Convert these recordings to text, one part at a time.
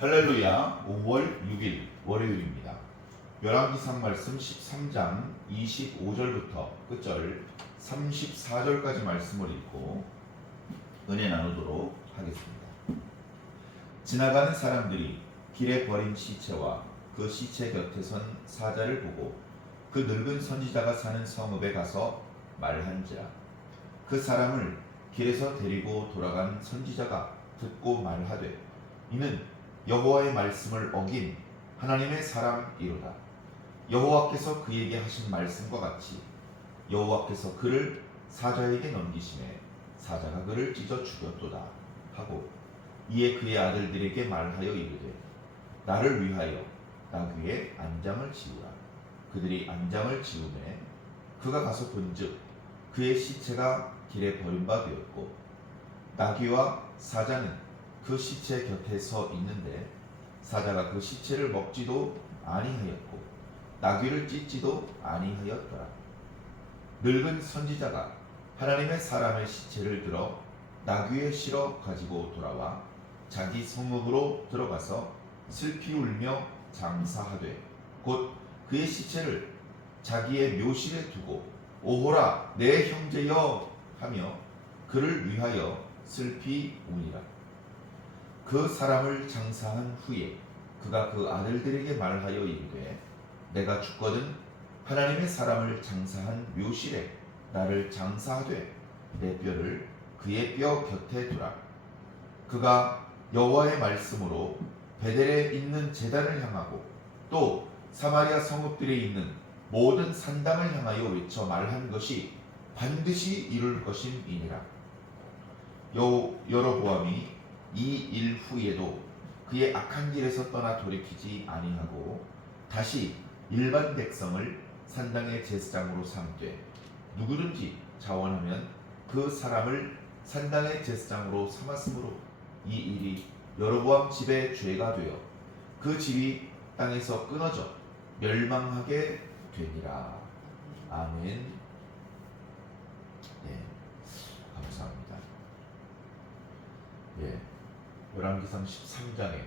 할렐루야. 5월 6일 월요일입니다. 열왕기상 말씀 13장 25절부터 끝절 34절까지 말씀을 읽고 은혜 나누도록 하겠습니다. 지나가는 사람들이 길에 버린 시체와 그 시체 곁에 선 사자를 보고 그 늙은 선지자가 사는 성읍에 가서 말한지라. 그 사람을 길에서 데리고 돌아간 선지자가 듣고 말하되, 이는 여호와의 말씀을 어긴 하나님의 사람이로다. 여호와께서 그에게 하신 말씀과 같이 여호와께서 그를 사자에게 넘기심에 사자가 그를 찢어 죽였도다 하고, 이에 그의 아들들에게 말하여 이르되, 나를 위하여 나귀의 안장을 지우라. 그들이 안장을 지우매 그가 가서 본즉 그의 시체가 길에 버림받았고 나귀와 사자는 그 시체 곁에 서 있는데 사자가 그 시체를 먹지도 아니하였고 나귀를 찢지도 아니하였더라. 늙은 선지자가 하나님의 사람의 시체를 들어 나귀에 실어 가지고 돌아와 자기 성읍으로 들어가서 슬피 울며 장사하되 곧 그의 시체를 자기의 묘실에 두고 오호라 내 형제여 하며 그를 위하여 슬피 우니라. 그 사람을 장사한 후에 그가 그 아들들에게 말하여 이르되, 내가 죽거든 하나님의 사람을 장사한 묘실에 나를 장사하되 내 뼈를 그의 뼈 곁에 두라. 그가 여호와의 말씀으로 베델에 있는 제단을 향하고 또 사마리아 성읍들에 있는 모든 산당을 향하여 외쳐 말한 것이 반드시 이룰 것임이니라. 여로보암이 이 일 후에도 그의 악한 길에서 떠나 돌이키지 아니하고 다시 일반 백성을 산당의 제사장으로 삼되 누구든지 자원하면 그 사람을 산당의 제사장으로 삼았으므로 이 일이 여로보암 집의 죄가 되어 그 집이 땅에서 끊어져 멸망하게 되니라. 아멘. 네, 감사합니다. 예, 열왕기상 13장에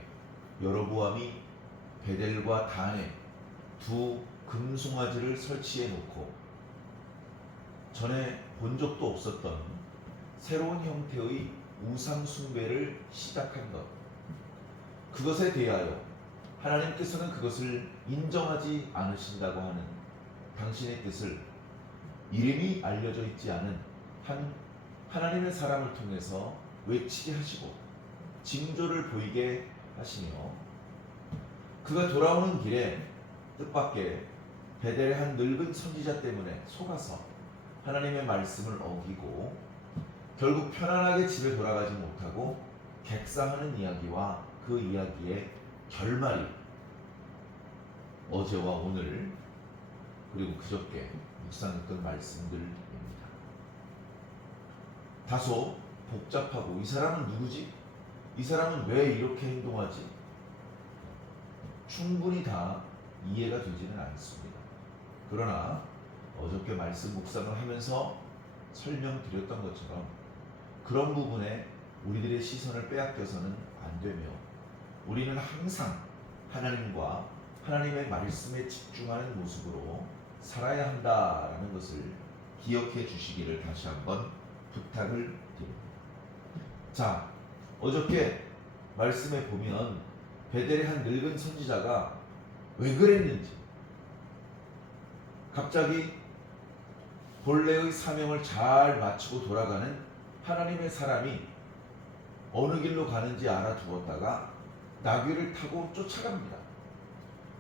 여로보암이 베델과 단에 두 금송아지를 설치해 놓고 전에 본 적도 없었던 새로운 형태의 우상 숭배를 시작한 것, 그것에 대하여 하나님께서는 그것을 인정하지 않으신다고 하는 당신의 뜻을 이름이 알려져 있지 않은 한 하나님의 사람을 통해서 외치게 하시고 징조를 보이게 하시며, 그가 돌아오는 길에 뜻밖의 베델의 한 늙은 선지자 때문에 속아서 하나님의 말씀을 어기고 결국 편안하게 집에 돌아가지 못하고 객사하는 이야기와 그 이야기의 결말이 어제와 오늘 그리고 그저께 묵상했던 말씀들입니다. 다소 복잡하고, 이 사람은 누구지? 이 사람은 왜 이렇게 행동하지? 충분히 다 이해가 되지는 않습니다. 그러나 어저께 말씀 묵상을 하면서 설명드렸던 것처럼 그런 부분에 우리들의 시선을 빼앗겨서는 안 되며, 우리는 항상 하나님과 하나님의 말씀에 집중하는 모습으로 살아야 한다라는 것을 기억해 주시기를 다시 한번 부탁을 드립니다. 자, 어저께 말씀에 보면 베델의 한 늙은 선지자가 왜 그랬는지, 갑자기 본래의 사명을 잘 마치고 돌아가는 하나님의 사람이 어느 길로 가는지 알아두었다가 나귀를 타고 쫓아갑니다.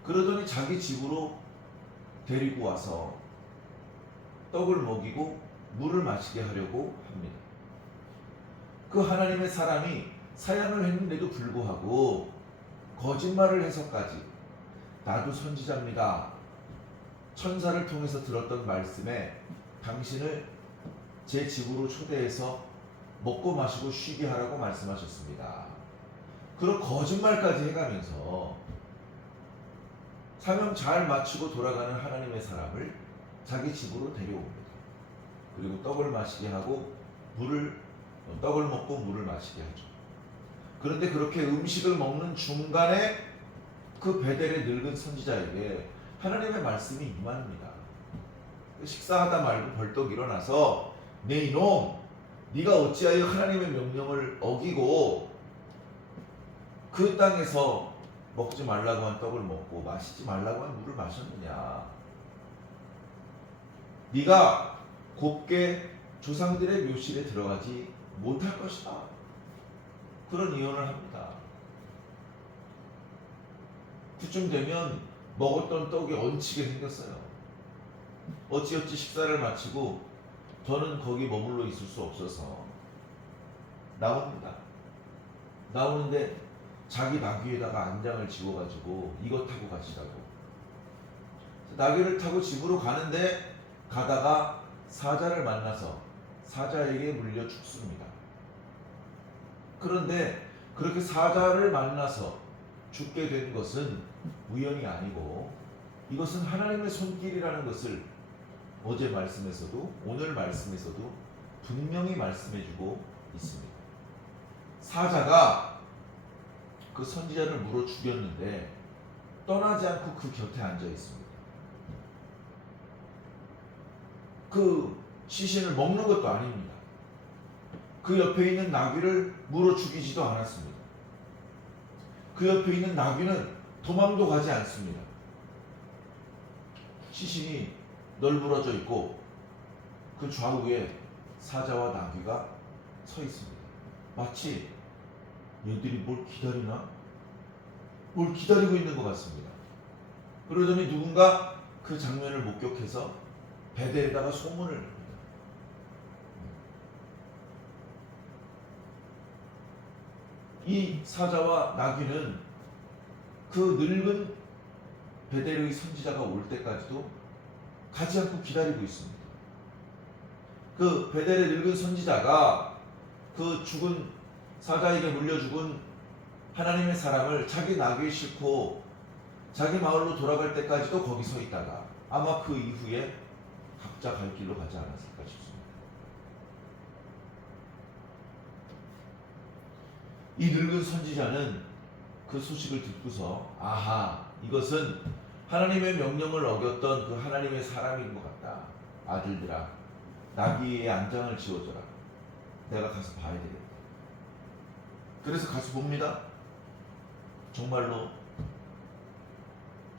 그러더니 자기 집으로 데리고 와서 떡을 먹이고 물을 마시게 하려고 합니다. 그 하나님의 사람이 사양을 했는데도 불구하고 거짓말을 해서까지, 나도 선지자입니다, 천사를 통해서 들었던 말씀에 당신을 제 집으로 초대해서 먹고 마시고 쉬게 하라고 말씀하셨습니다. 그런 거짓말까지 해가면서 사명 잘 마치고 돌아가는 하나님의 사람을 자기 집으로 데려옵니다. 그리고 떡을 마시게 하고 떡을 먹고 물을 마시게 하죠. 그런데 그렇게 음식을 먹는 중간에 그 베델의 늙은 선지자에게 하나님의 말씀이 임합니다. 식사하다 말고 벌떡 일어나서 내 이놈, 네가 어찌하여 하나님의 명령을 어기고 그 땅에서 먹지 말라고 한 떡을 먹고 마시지 말라고 한 물을 마셨느냐. 네가 곱게 조상들의 묘실에 들어가지 못할 것이다. 그런 예언을 합니다. 그쯤 되면 먹었던 떡이 얹히게 생겼어요. 어찌어찌 식사를 마치고 저는 거기 머물러 있을 수 없어서 나옵니다. 나오는데 자기 나귀에다가 안장을 지워가지고 이거 타고 가시라고. 나귀를 타고 집으로 가는데 가다가 사자를 만나서 사자에게 물려 죽습니다. 그런데 그렇게 사자를 만나서 죽게 된 것은 우연이 아니고 이것은 하나님의 손길이라는 것을 어제 말씀에서도 오늘 말씀에서도 분명히 말씀해주고 있습니다. 사자가 그 선지자를 물어 죽였는데 떠나지 않고 그 곁에 앉아 있습니다. 그 시신을 먹는 것도 아닙니다. 그 옆에 있는 나귀를 물어 죽이지도 않았습니다. 그 옆에 있는 나귀는 도망도 가지 않습니다. 시신이 널브러져 있고 그 좌우에 사자와 나귀가 서 있습니다. 마치 얘들이 뭘 기다리나? 뭘 기다리고 있는 것 같습니다. 그러더니 누군가 그 장면을 목격해서 베델에다가 소문을 냅니다. 이 사자와 나귀는 그 늙은 베델의 선지자가 올 때까지도 가지 않고 기다리고 있습니다. 그 베델의 늙은 선지자가 그 죽은 사자에게 물려 죽은 하나님의 사람을 자기 나귀에 싣고 자기 마을로 돌아갈 때까지도 거기 서 있다가 아마 그 이후에 각자 갈 길로 가지 않았을까 싶습니다. 이 늙은 선지자는 그 소식을 듣고서 아하, 이것은 하나님의 명령을 어겼던 그 하나님의 사람인 것 같다. 아들들아, 나귀의 안장을 지워줘라. 내가 가서 봐야 되겠다. 그래서 가서 봅니다. 정말로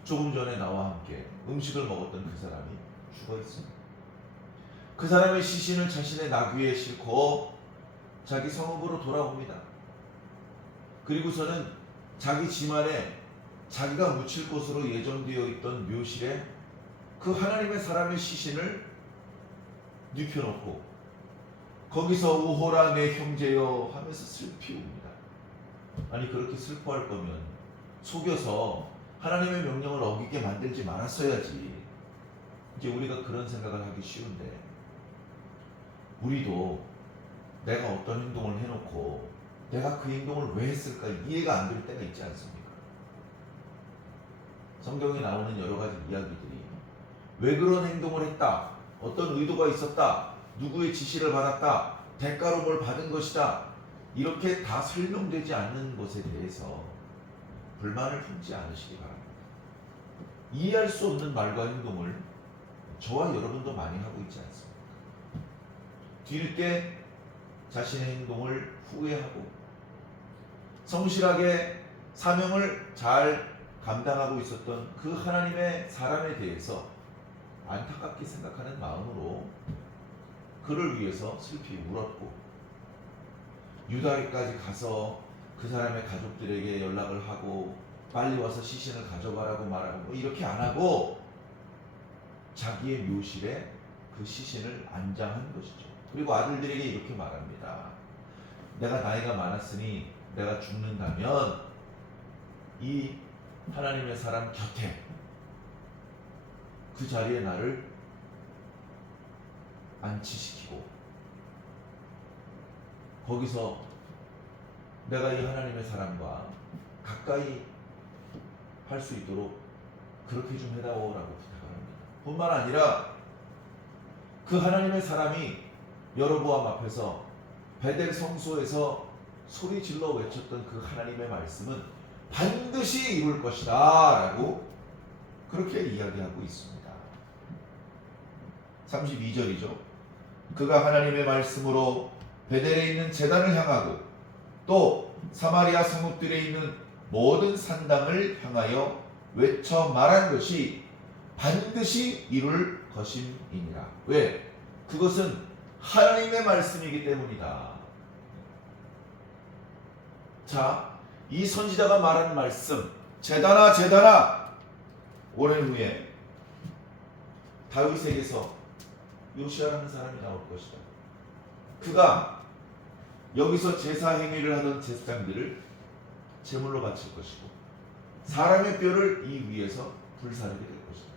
조금 전에 나와 함께 음식을 먹었던 그 사람이 죽어 있습니다. 그 사람의 시신을 자신의 나귀에 싣고 자기 성읍으로 돌아옵니다. 그리고서는 자기 집 안에 자기가 묻힐 곳으로 예정되어 있던 묘실에 그 하나님의 사람의 시신을 눕혀놓고 거기서 우호라 내 형제여 하면서 슬피 웁니다. 아니, 그렇게 슬퍼할 거면 속여서 하나님의 명령을 어기게 만들지 말았어야지. 이제 우리가 그런 생각을 하기 쉬운데 우리도 내가 어떤 행동을 해놓고 내가 그 행동을 왜 했을까 이해가 안 될 때가 있지 않습니까? 성경에 나오는 여러 가지 이야기들이 왜 그런 행동을 했다, 어떤 의도가 있었다, 누구의 지시를 받았다, 대가로 뭘 받은 것이다, 이렇게 다 설명되지 않는 것에 대해서 불만을 품지 않으시기 바랍니다. 이해할 수 없는 말과 행동을 저와 여러분도 많이 하고 있지 않습니까? 뒤늦게 자신의 행동을 후회하고 성실하게 사명을 잘 감당하고 있었던 그 하나님의 사람에 대해서 안타깝게 생각하는 마음으로 그를 위해서 슬피 울었고 유다에까지 가서 그 사람의 가족들에게 연락을 하고 빨리 와서 시신을 가져가라고 말하고 뭐 이렇게 안 하고 자기의 묘실에 그 시신을 안장한 것이죠. 그리고 아들들에게 이렇게 말합니다. 내가 나이가 많았으니 내가 죽는다면 이 하나님의 사람 곁에 그 자리에 나를 안치시키고 거기서 내가 이 하나님의 사람과 가까이 할 수 있도록 그렇게 좀 해다오라고 부탁을 합니다. 뿐만 아니라 그 하나님의 사람이 여로보암 앞에서 베델 성소에서 소리 질러 외쳤던 그 하나님의 말씀은 반드시 이룰 것이다 라고 그렇게 이야기하고 있습니다. 32절이죠. 그가 하나님의 말씀으로 베델에 있는 제단을 향하고 또 사마리아 성읍들에 있는 모든 산당을 향하여 외쳐 말한 것이 반드시 이룰 것임이니라. 왜? 그것은 하나님의 말씀이기 때문이다. 자, 이 선지자가 말한 말씀, 제단아 제단아, 오랜 후에 다윗에게서 요시아라는 사람이 나올 것이다. 그가 여기서 제사 행위를 하던 제사장들을 제물로 바칠 것이고 사람의 뼈를 이 위에서 불사르게 될 것이다.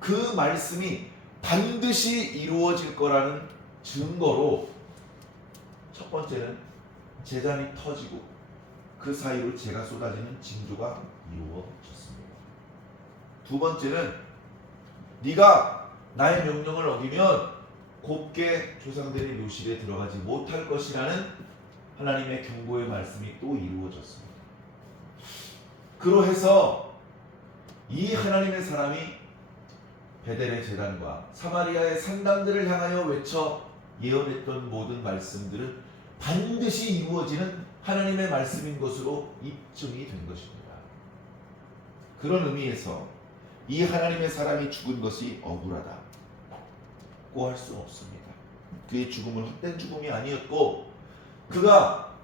그 말씀이 반드시 이루어질 거라는 증거로 첫 번째는 제단이 터지고 그 사이로 재가 쏟아지는 징조가 이루어졌습니다. 두 번째는 네가 나의 명령을 어기면 곱게 조상들의 묘실에 들어가지 못할 것이라는 하나님의 경고의 말씀이 또 이루어졌습니다. 그로해서 이 하나님의 사람이 베델의 제단과 사마리아의 산당들을 향하여 외쳐 예언했던 모든 말씀들은 반드시 이루어지는 하나님의 말씀인 것으로 입증이 된 것입니다. 그런 의미에서 이 하나님의 사람이 죽은 것이 억울하다고 할 수 없습니다. 그의 죽음은 헛된 죽음이 아니었고 그가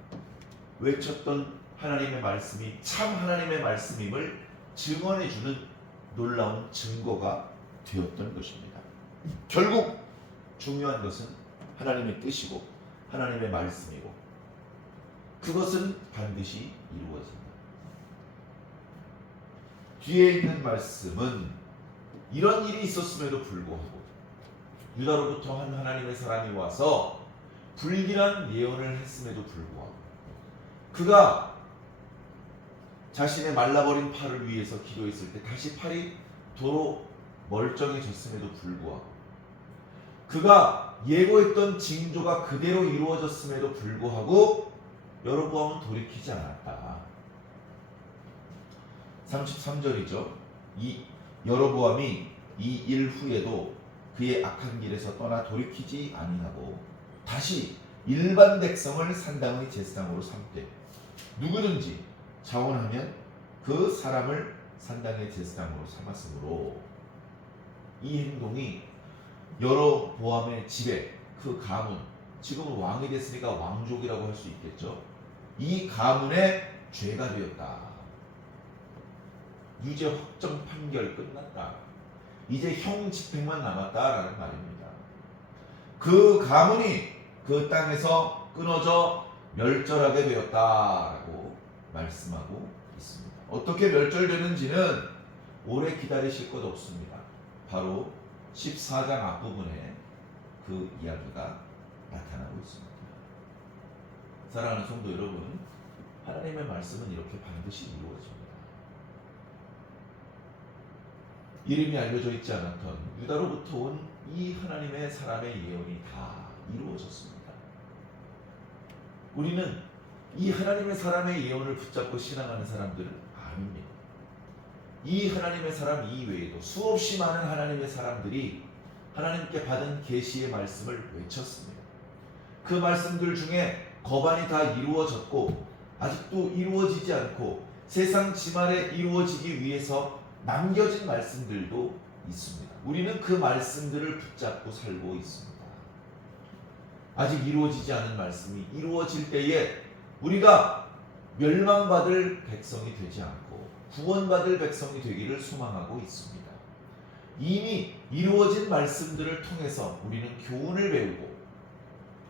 외쳤던 하나님의 말씀이 참 하나님의 말씀임을 증언해주는 놀라운 증거가 되었던 것입니다. 결국 중요한 것은 하나님의 뜻이고 하나님의 말씀이고 그것은 반드시 이루어진다. 뒤에 있는 말씀은 이런 일이 있었음에도 불구하고 유다로부터 한 하나님의 사람이 와서 불길한 예언을 했음에도 불구하고 그가 자신의 말라버린 팔을 위해서 기도했을 때 다시 팔이 도로 멀쩡해졌음에도 불구하고 그가 예고했던 징조가 그대로 이루어졌음에도 불구하고 여로보암은 돌이키지 않았다. 33절이죠. 이 여로보암이 이 일 후에도 그의 악한 길에서 떠나 돌이키지 아니하고 다시 일반 백성을 산당의 제사장으로 삼되 누구든지 자원하면 그 사람을 산당의 제사장으로 삼았으므로 이 행동이 여로보암의 집에 그 가문, 지금은 왕이 됐으니까 왕족이라고 할 수 있겠죠. 이 가문의 죄가 되었다. 유죄 확정 판결 끝났다. 이제 형 집행만 남았다라는 말입니다. 그 가문이 그 땅에서 끊어져 멸절하게 되었다라고 말씀하고 있습니다. 어떻게 멸절되는지는 오래 기다리실 것 없습니다. 바로 14장 앞부분에 그 이야기가 나타나고 있습니다. 사랑하는 성도 여러분, 하나님의 말씀은 이렇게 반드시 이루어집니다. 이름이 알려져 있지 않았던 유다로부터 온 이 하나님의 사람의 예언이 다 이루어졌습니다. 우리는 이 하나님의 사람의 예언을 붙잡고 신앙하는 사람들은 아닙니다. 이 하나님의 사람 이외에도 수없이 많은 하나님의 사람들이 하나님께 받은 계시의 말씀을 외쳤습니다. 그 말씀들 중에 거반이 다 이루어졌고 아직도 이루어지지 않고 세상 지말에 이루어지기 위해서 남겨진 말씀들도 있습니다. 우리는 그 말씀들을 붙잡고 살고 있습니다. 아직 이루어지지 않은 말씀이 이루어질 때에 우리가 멸망받을 백성이 되지 않고 구원받을 백성이 되기를 소망하고 있습니다. 이미 이루어진 말씀들을 통해서 우리는 교훈을 배우고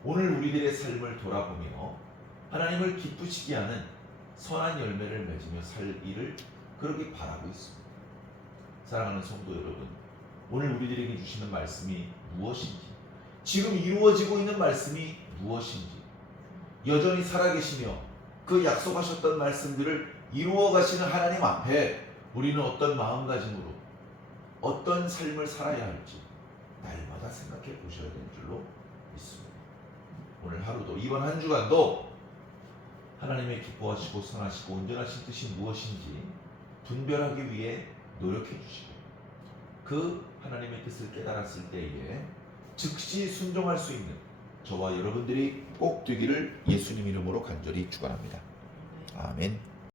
오늘 우리들의 삶을 돌아보며 하나님을 기쁘시게 하는 선한 열매를 맺으며 살 일을 그러기 바라고 있습니다. 사랑하는 성도 여러분, 오늘 우리들에게 주시는 말씀이 무엇인지, 지금 이루어지고 있는 말씀이 무엇인지, 여전히 살아계시며 그 약속하셨던 말씀들을 이루어 가시는 하나님 앞에 우리는 어떤 마음가짐으로 어떤 삶을 살아야 할지 날마다 생각해 보셔야 될 줄로 믿습니다. 오늘 하루도 이번 한 주간도 하나님의 기뻐하시고 선하시고 온전하신 뜻이 무엇인지 분별하기 위해 노력해 주시고 그 하나님의 뜻을 깨달았을 때에 즉시 순종할 수 있는 저와 여러분들이 꼭 되기를 예수님 이름으로 간절히 축원합니다. 아멘.